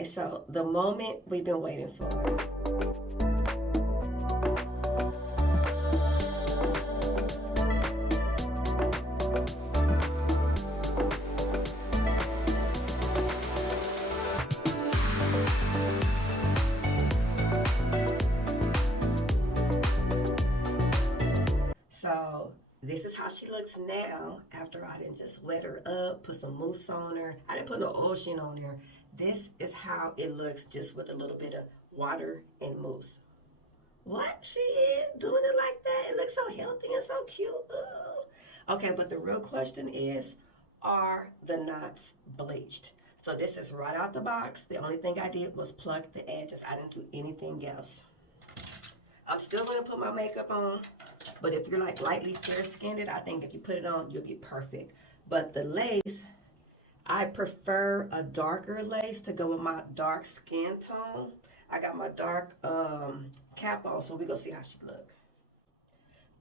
Okay, so the moment we've been waiting for. So this is how she looks now after I didn't just wet her up, put some mousse on her. I didn't put no ocean on her. This is how it looks just with a little bit of water and mousse. What? She is doing it like that? It looks so healthy and so cute. Ugh. Okay, but the real question is, are the knots bleached? So this is right out the box. The only thing I did was pluck the edges. I didn't do anything else. I'm still going to put my makeup on, but if you're like lightly fair-skinned, I think if you put it on, you'll be perfect. But the lace, I prefer a darker lace to go with my dark skin tone. I got my dark cap on, so we're going to see how she look.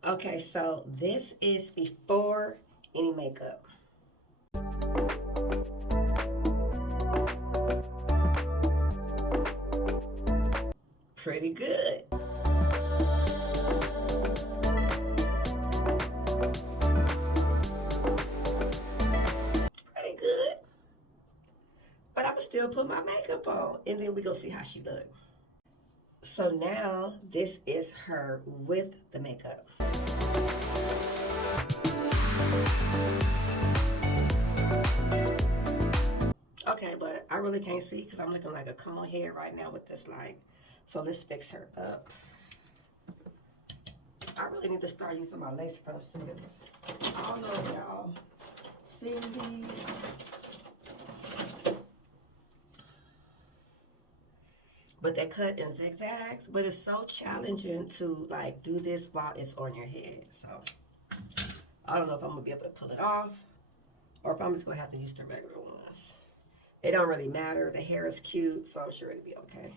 Okay, so this is before any makeup. Pretty good. Pretty good. But I'm going to still put my makeup on, and then we're going to see how she look. So now this is her with the makeup. Okay, but I really can't see because I'm looking like a cone head right now with this light. So let's fix her up. I really need to start using my lace front scissors. I don't know if y'all see these. But they cut in zigzags, but it's so challenging to like do this while it's on your head. So I don't know if I'm gonna be able to pull it off or if I'm just gonna have to use the regular ones. It don't really matter. The hair is cute, so I'm sure it'll be okay.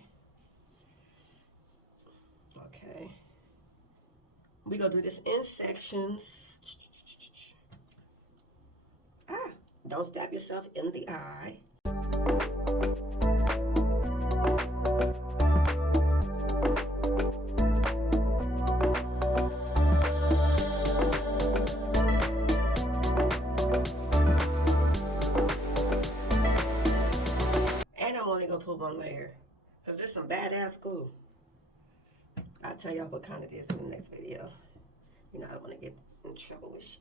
Okay. We gonna do this in sections. Ah, don't stab yourself in the eye. Only gonna put one layer because there's some badass glue. I'll tell y'all what kind it is in the next video. You know, I don't want to get in trouble with SHEIN.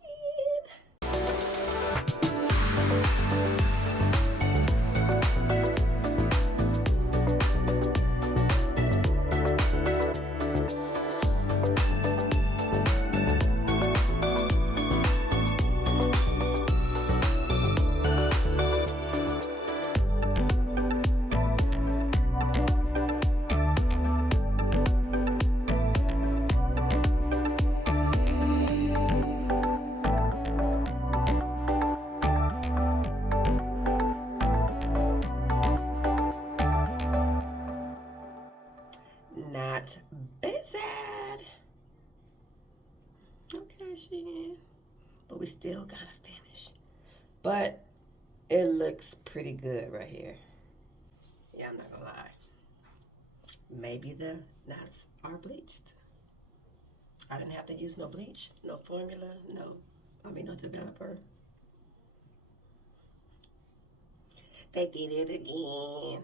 Not bad. Okay, SHEIN. But we still gotta finish. But it looks pretty good right here. Yeah, I'm not gonna lie. Maybe the knots are bleached. I didn't have to use no bleach, no formula, no developer. They did it again.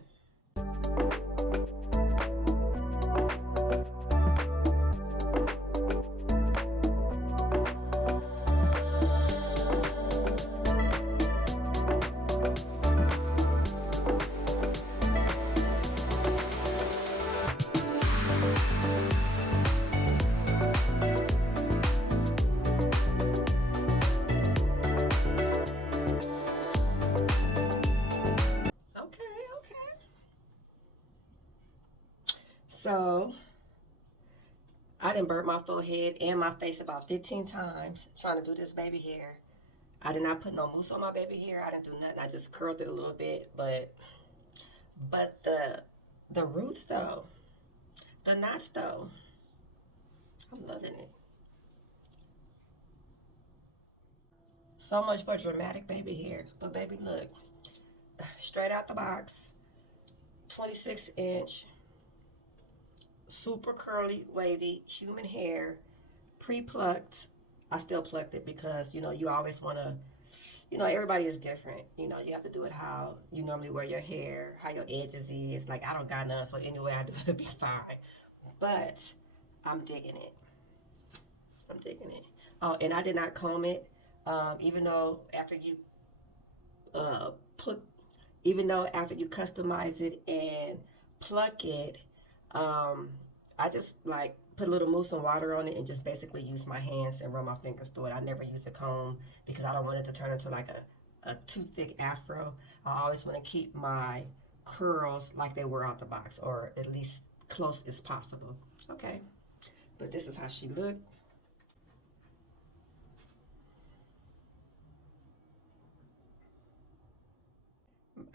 So, I done burnt my forehead and my face about 15 times trying to do this baby hair. I did not put no mousse on my baby hair. I didn't do nothing. I just curled it a little bit. But the roots though, the knots though, I'm loving it. So much for dramatic baby hair. But baby, look, straight out the box. 26-inch, super curly, wavy, human hair, pre-plucked. I still plucked it because, you know, you always want to, you know, everybody is different. You know, you have to do it how you normally wear your hair, how your edges is. Like, I don't got none, so anyway I do it, it'll be fine. But I'm digging it. I'm digging it. Oh, and I did not comb it. Even though after you put, even though after you customize it and pluck it, um, I just like put a little mousse and water on it and just basically use my hands and run my fingers through it. I never use a comb because I don't want it to turn into like a too thick afro. I always want to keep my curls like they were out the box, or at least close as possible. Okay, but this is how she looked.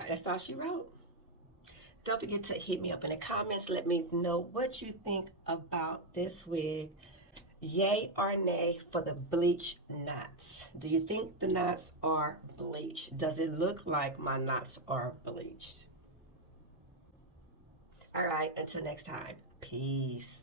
That's all she wrote. Don't forget to hit me up in the comments. Let me know what you think about this wig. Yay or nay for the bleach knots? Do you think the knots are bleached? Does it look like my knots are bleached? All right, until next time. Peace.